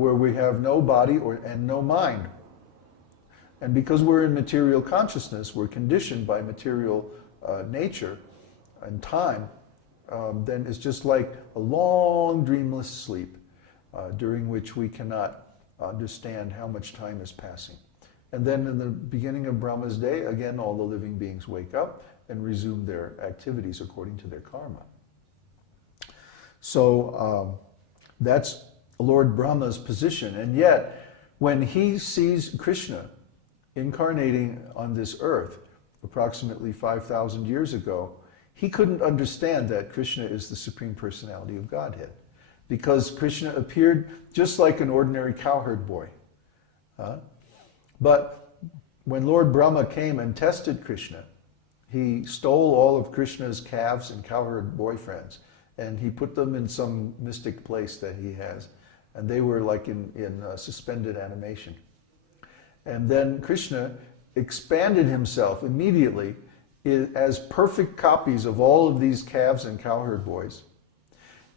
where we have no body and no mind. And because we're in material consciousness, we're conditioned by material nature and time, then it's just like a long dreamless sleep during which we cannot understand how much time is passing. And then in the beginning of Brahma's day, again, all the living beings wake up and resume their activities according to their karma. So that's Lord Brahma's position. And yet, when he sees Krishna incarnating on this earth approximately 5,000 years ago, he couldn't understand that Krishna is the Supreme Personality of Godhead, because Krishna appeared just like an ordinary cowherd boy. But when Lord Brahma came and tested Krishna, he stole all of Krishna's calves and cowherd boyfriends, and he put them in some mystic place that he has, and they were like in suspended animation. And then Krishna expanded himself immediately as perfect copies of all of these calves and cowherd boys.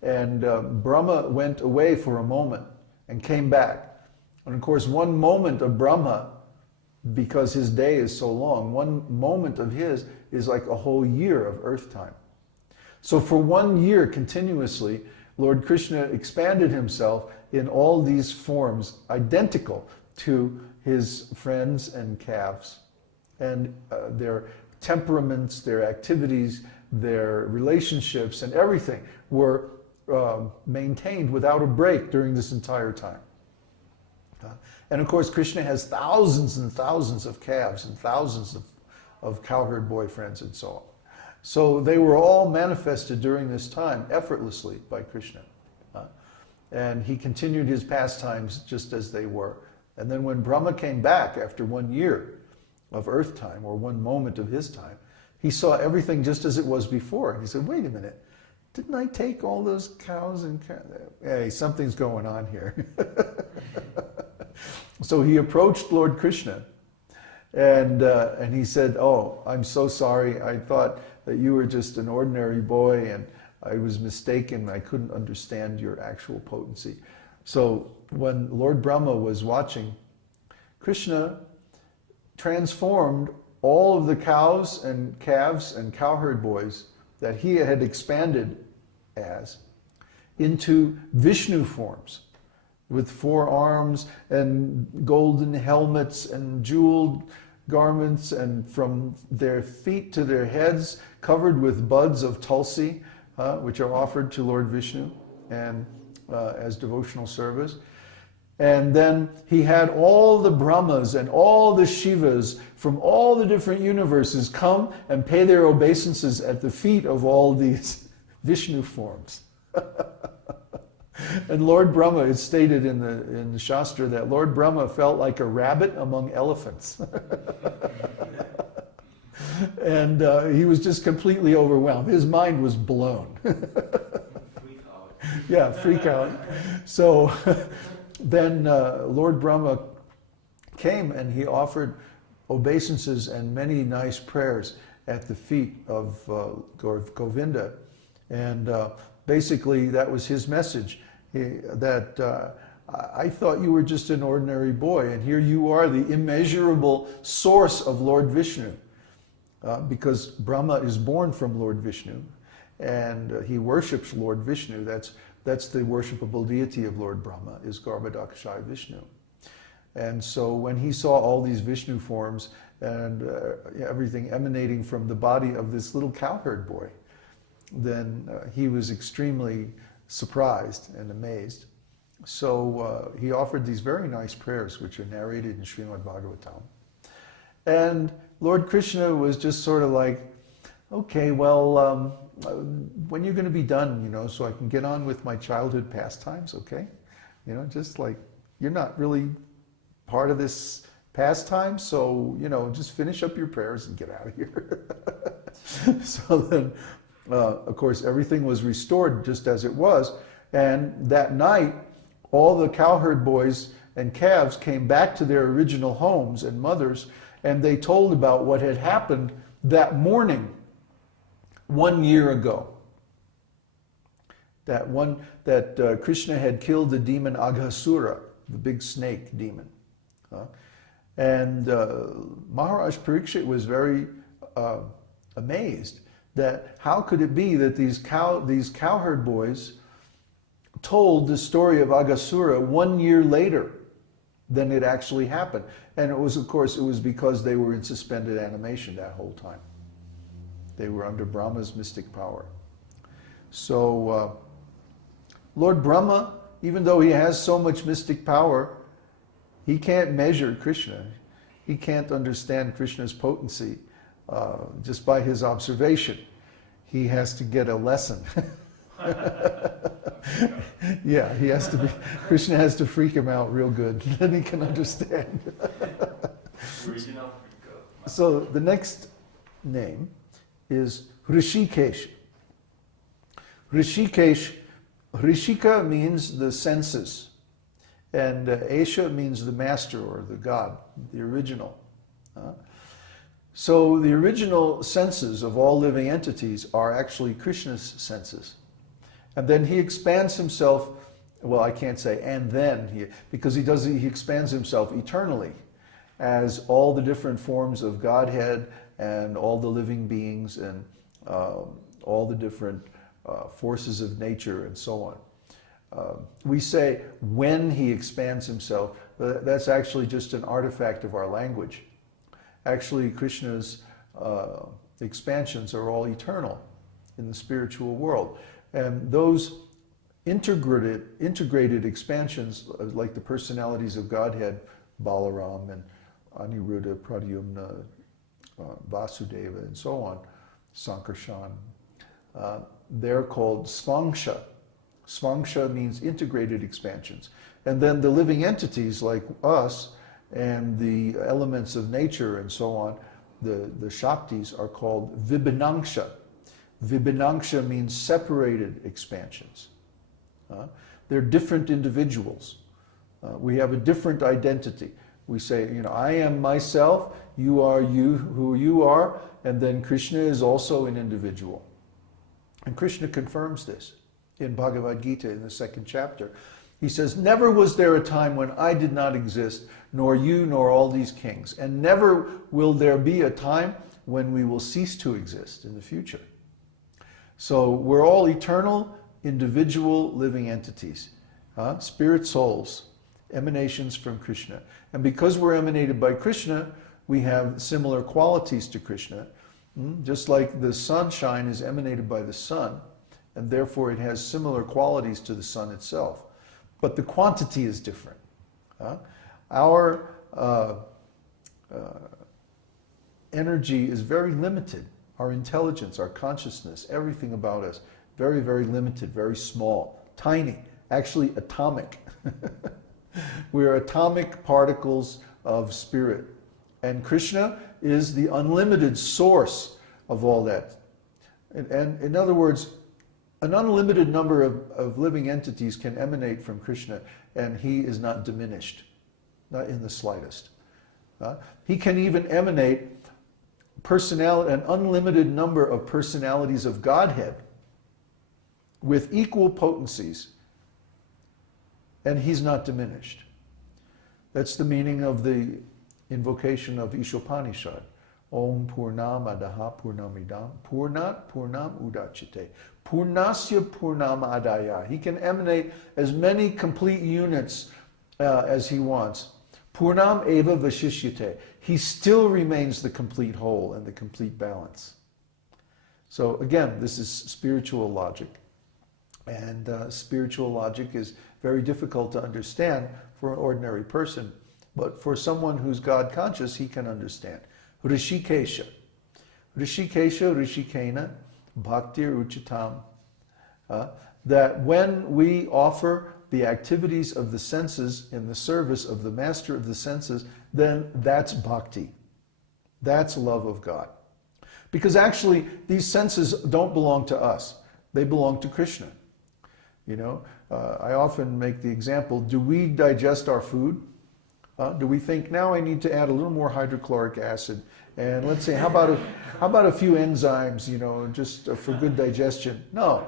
And Brahma went away for a moment and came back. And of course, one moment of Brahma, because his day is so long, one moment of his is like a whole year of earth time. So for 1 year continuously, Lord Krishna expanded himself in all these forms identical to his friends and calves, and their temperaments, their activities, their relationships, and everything were maintained without a break during this entire time. And of course, Krishna has thousands and thousands of calves and thousands of cowherd boyfriends and so on. So they were all manifested during this time effortlessly by Krishna. And he continued his pastimes just as they were. And then when Brahma came back after 1 year of earth time, or one moment of his time, he saw everything just as it was before. And he said, wait a minute, didn't I take all those cows and hey, something's going on here. So he approached Lord Krishna, and he said, oh, I'm so sorry. I thought that you were just an ordinary boy, and I was mistaken. I couldn't understand your actual potency. So when Lord Brahma was watching, Krishna transformed all of the cows and calves and cowherd boys that he had expanded as into Vishnu forms, with 4 arms and golden helmets and jeweled garments, and from their feet to their heads covered with buds of tulsi, which are offered to Lord Vishnu and as devotional service. And then he had all the Brahmas and all the Shivas from all the different universes come and pay their obeisances at the feet of all these Vishnu forms. And Lord Brahma, it's stated in the Shastra that Lord Brahma felt like a rabbit among elephants. And he was just completely overwhelmed. His mind was blown. Freak out. Yeah, freak out. So then Lord Brahma came and he offered obeisances and many nice prayers at the feet of Govinda. And basically that was his message, that I thought you were just an ordinary boy, and here you are, the immeasurable source of Lord Vishnu. Because Brahma is born from Lord Vishnu, and he worships Lord Vishnu. That's the worshipable deity of Lord Brahma, is Garbhodakashayi Vishnu. And so when he saw all these Vishnu forms and everything emanating from the body of this little cowherd boy, then he was extremely surprised and amazed. So he offered these very nice prayers, which are narrated in Srimad Bhagavatam. And Lord Krishna was just sort of like, okay, well, when you're going to be done, so I can get on with my childhood pastimes, okay? Just like, you're not really part of this pastime, so, just finish up your prayers and get out of here. So then, of course, everything was restored just as it was. And that night, all the cowherd boys and calves came back to their original homes and mothers, and they told about what had happened that morning, 1 year ago. That Krishna had killed the demon Aghasura the big snake demon. And Maharaj Parikshit was very amazed that how could it be that these cowherd boys told the story of Aghasura 1 year later than it actually happened. And it was, of course, it was because they were in suspended animation that whole time. They were under Brahma's mystic power. So Lord Brahma, even though he has so much mystic power, he can't measure Krishna. He can't understand Krishna's potency just by his observation. He has to get a lesson. Yeah, he has to be, Krishna has to freak him out real good, then he can understand. Original freaker. So the next name is Hrishikesh. Hrishika means the senses, and Esha means the master or the God, the original. So the original senses of all living entities are actually Krishna's senses. And then he expands himself, well, I can't say and then, because he expands himself eternally as all the different forms of Godhead and all the living beings and all the different forces of nature and so on. We say when he expands himself, but that's actually just an artifact of our language. Actually, Krishna's expansions are all eternal in the spiritual world. And those integrated expansions, like the personalities of Godhead, Balaram and Aniruddha, Pradyumna, Vasudeva, and so on, Sankarshan, they're called Svangsha. Svangsha means integrated expansions. And then the living entities like us and the elements of nature and so on, the Shaktis are called Vibhinangsha. Vibhinangsha means separated expansions. They're different individuals. We have a different identity. We say, I am myself, you are you, who you are, and then Krishna is also an individual. And Krishna confirms this in Bhagavad Gita in the 2nd chapter. He says, never was there a time when I did not exist, nor you, nor all these kings. And never will there be a time when we will cease to exist in the future. So we're all eternal, individual living entities, spirit souls, emanations from Krishna. And because we're emanated by Krishna, we have similar qualities to Krishna. Just like the sunshine is emanated by the sun, and therefore it has similar qualities to the sun itself. But the quantity is different. Our energy is very limited. Our intelligence, our consciousness, everything about us, very, very limited, very small, tiny, actually atomic. We're atomic particles of spirit. And Krishna is the unlimited source of all that. And in other words, an unlimited number of living entities can emanate from Krishna, and he is not diminished, not in the slightest. He can even emanate an unlimited number of personalities of Godhead with equal potencies, and he's not diminished. That's the meaning of the invocation of Ishopanishad. Om Purnam Adaha Purnamidam Purnat Purnam Udachite. Purnasya Purnam Adaya. He can emanate as many complete units as he wants. Purnam Eva Vashishyate. He still remains the complete whole and the complete balance. So again, this is spiritual logic. And spiritual logic is very difficult to understand for an ordinary person. But for someone who's God conscious, he can understand. Rishikesha. Rishikesha, Rishikena, Bhaktir Uchitam. That when we offer the activities of the senses in the service of the master of the senses, then that's bhakti. That's love of God. Because actually, these senses don't belong to us. They belong to Krishna. I often make the example, do we digest our food? Do we think, now I need to add a little more hydrochloric acid? And let's say, how about a few enzymes, just for good digestion? No,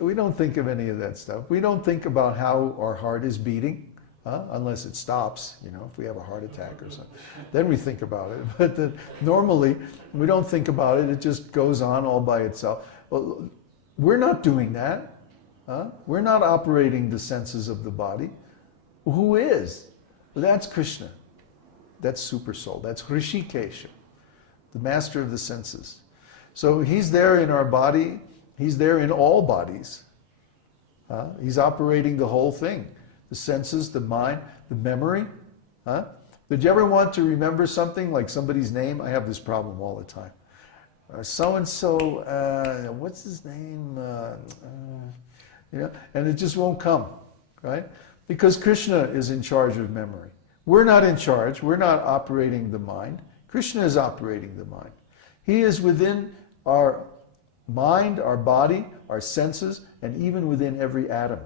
we don't think of any of that stuff. We don't think about how our heart is beating. Unless it stops, if we have a heart attack or something. Then we think about it. But normally, we don't think about it. It just goes on all by itself. Well, we're not doing that. We're not operating the senses of the body. Who is? Well, that's Krishna. That's Super Soul. That's Hrishikesha, the master of the senses. So he's there in our body. He's there in all bodies. He's operating the whole thing. The senses, the mind, the memory. Did you ever want to remember something, like somebody's name? I have this problem all the time. So-and-so, what's his name? And it just won't come, right? Because Krishna is in charge of memory. We're not in charge. We're not operating the mind. Krishna is operating the mind. He is within our mind, our body, our senses, and even within every atom.